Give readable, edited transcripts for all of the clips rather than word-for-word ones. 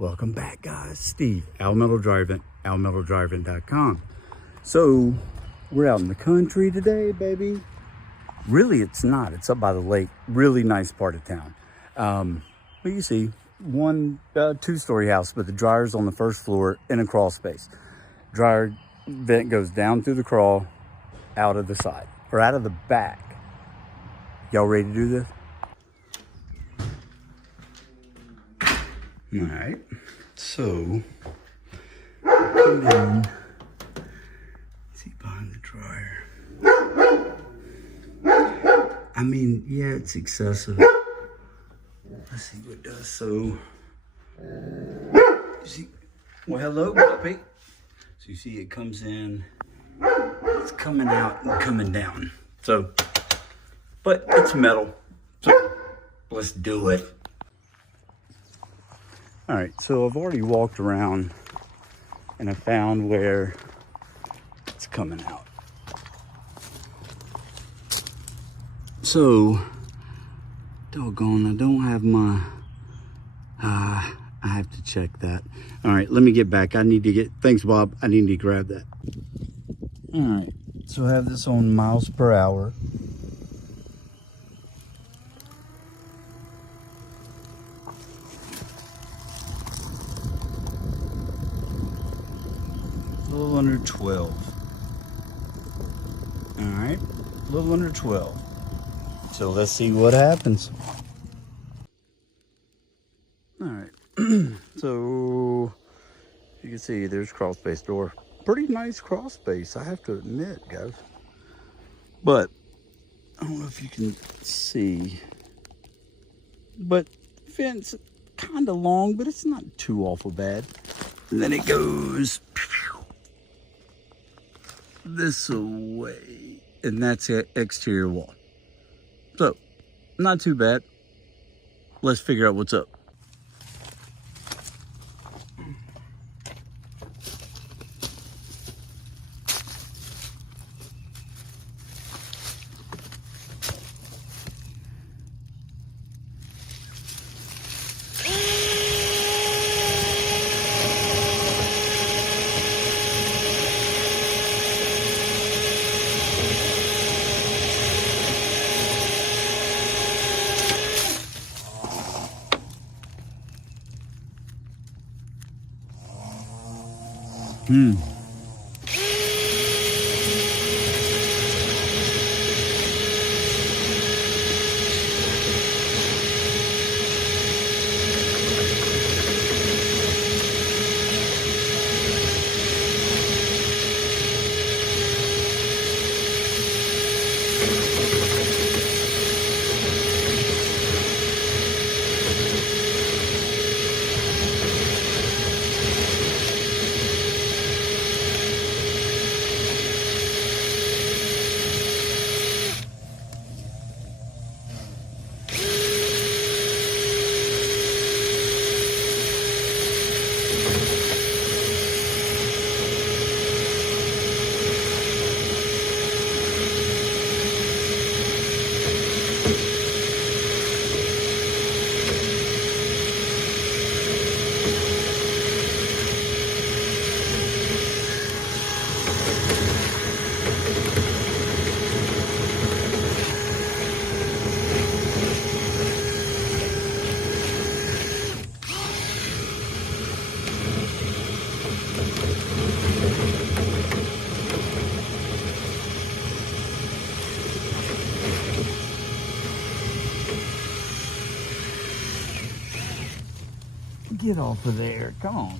Welcome back, guys. Steve, Al Metal Driving, almetaldriving.com. So, we're out in the country today, baby. Really, it's not. It's up by the lake. Really nice part of town. But you see, two-story house, but the dryer's on the first floor in a crawl space. Dryer vent goes down through the crawl, out of the side, or out of the back. Y'all ready to do this? All right, so come in, see behind the dryer. I mean, yeah, it's excessive. Let's see what it does. So, you see, well, hello, puppy. So you see it comes in, it's coming out and coming down. So, but it's metal, so let's do it. All right, so I've already walked around and I found where it's coming out. So, doggone, I don't have my, I have to check that. All right, let me get back. Thanks, Bob. I need to grab that. All right, so I have this on miles per hour. A little under 12. All right, a little under 12. So let's see what happens. All right, so you can see there's crawl space door. Pretty nice crawl space, I have to admit, guys. But I don't know if you can see, but fence kind of long, but it's not too awful bad. And then it goes this way, and that's the exterior wall. So, not too bad. Let's figure out what's up. Get off of there, come on.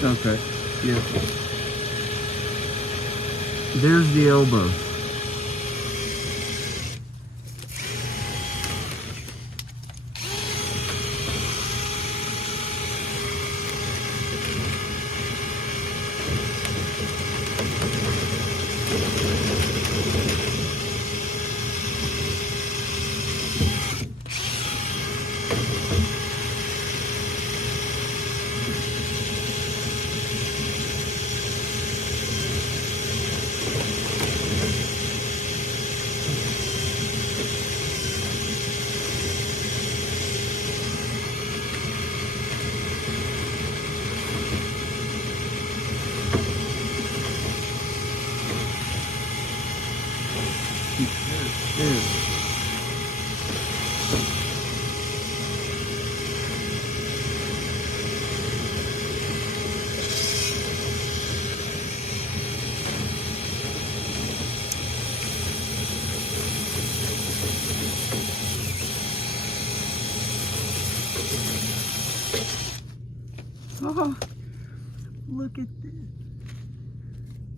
Okay, yeah. There's the elbow. Dude. Oh, look at this.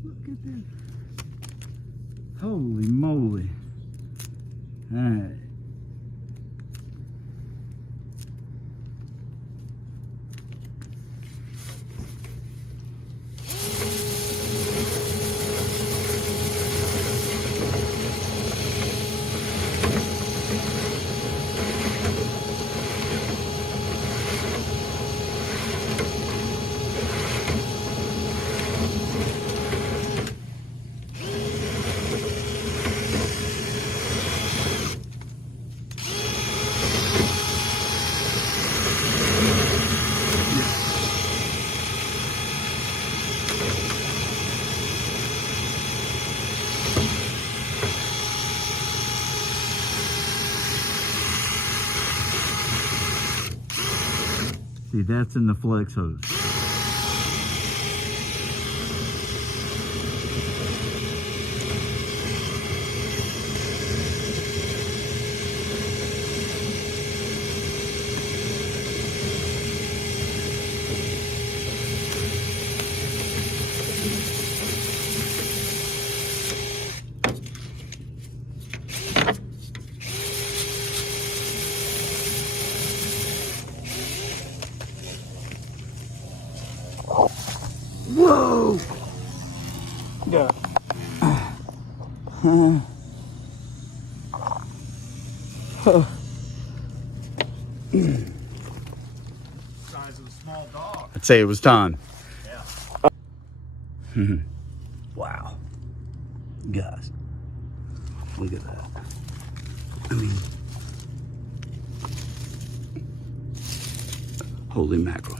Look at this. Holy moly. All right. See, that's in the flex hose. Whoa! Yeah. Size of a small dog. I'd say it was time. Yeah. Wow. Guys, look at that. I mean, holy mackerel.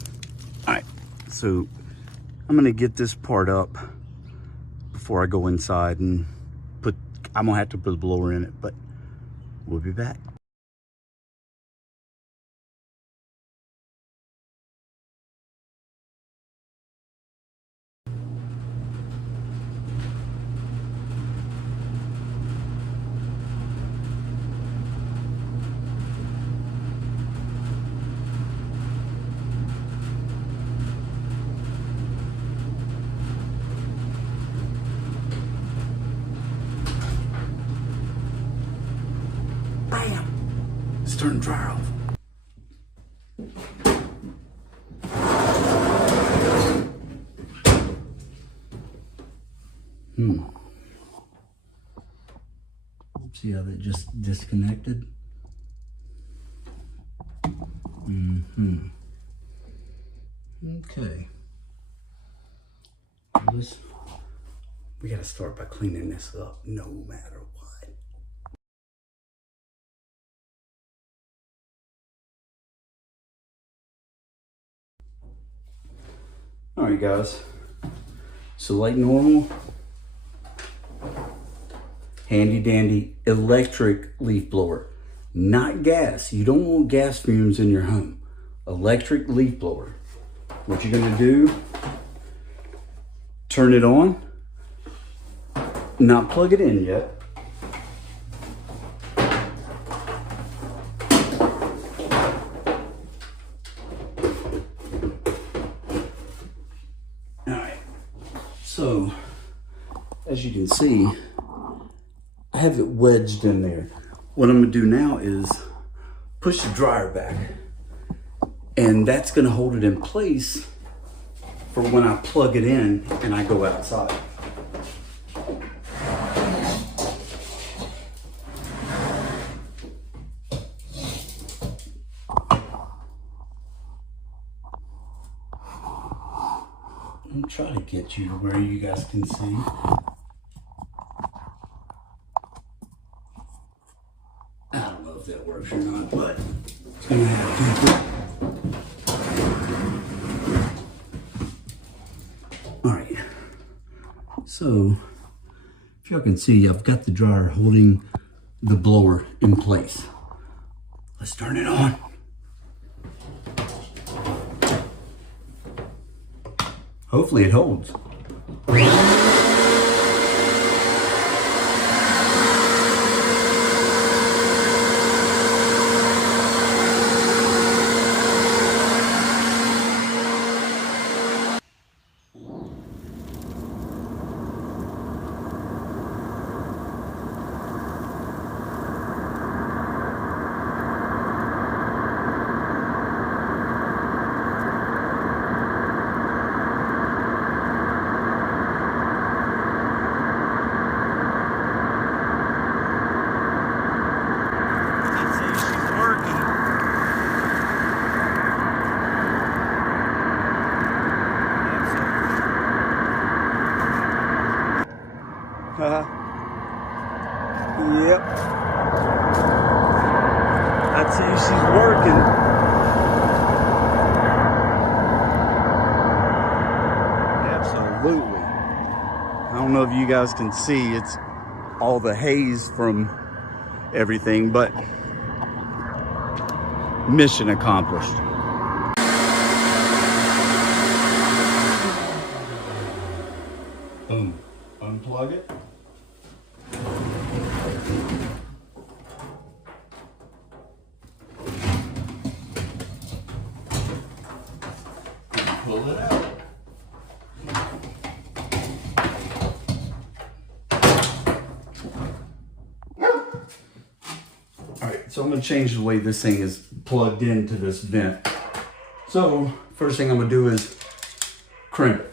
All right, so I'm gonna get this part up before I go inside and I'm gonna have to put a blower in it, but we'll be back. Bam! Let's turn the dryer off. See how that just disconnected? Okay. We gotta start by cleaning this up no matter what. All right, guys. So like normal, handy dandy electric leaf blower, not gas. You don't want gas fumes in your home. Electric leaf blower. What you're gonna do, turn it on, not plug it in yet. All right, so as you can see, I have it wedged in there. What I'm gonna do now is push the dryer back, and that's gonna hold it in place for when I plug it in and I go outside. I'm trying to get you to where you guys can see. I don't know if that works or not, but it's gonna have to. All right, so if y'all can see, I've got the dryer holding the blower in place. Let's turn it on. Hopefully it holds. Yep. I'd say she's working. Absolutely. I don't know if you guys can see, it's all the haze from everything, but mission accomplished. Boom. Unplug it. Pull it out. All right, so I'm gonna change the way this thing is plugged into this vent. So first thing I'm gonna do is crimp it.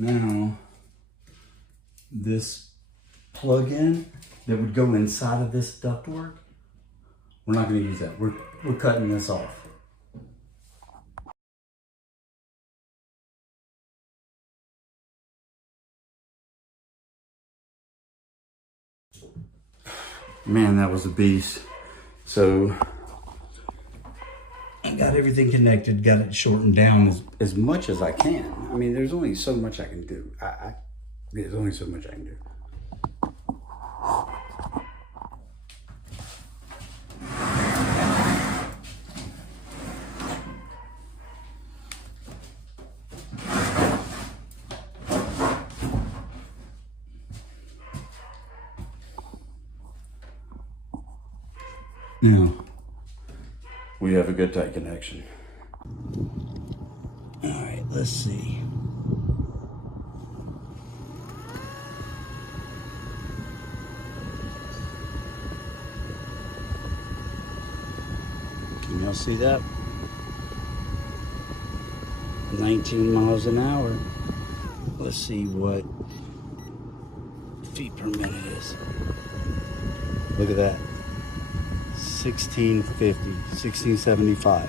Now, this plug-in that would go inside of this ductwork, we're not going to use that. We're cutting this off. Man, that was a beast. So I got everything connected, got it shortened down as much as I can. I mean, there's only so much I can do. There's only so much I can do. Now, we have a good tight connection. All right, let's see. Can y'all see that? 19 miles an hour. Let's see what feet per minute is. Look at that. 1650, 1675.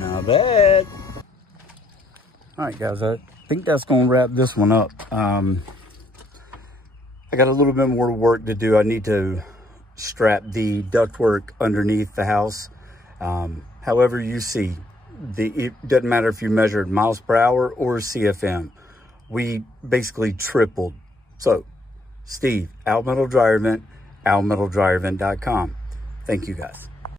Not bad. All right, guys, I think that's going to wrap this one up. I got a little bit more work to do. I need to strap the ductwork underneath the house. However you see, it doesn't matter if you measured miles per hour or CFM. We basically tripled. So, Steve, Al Metal Dryer Vent, almetaldryervent.com. Thank you, guys.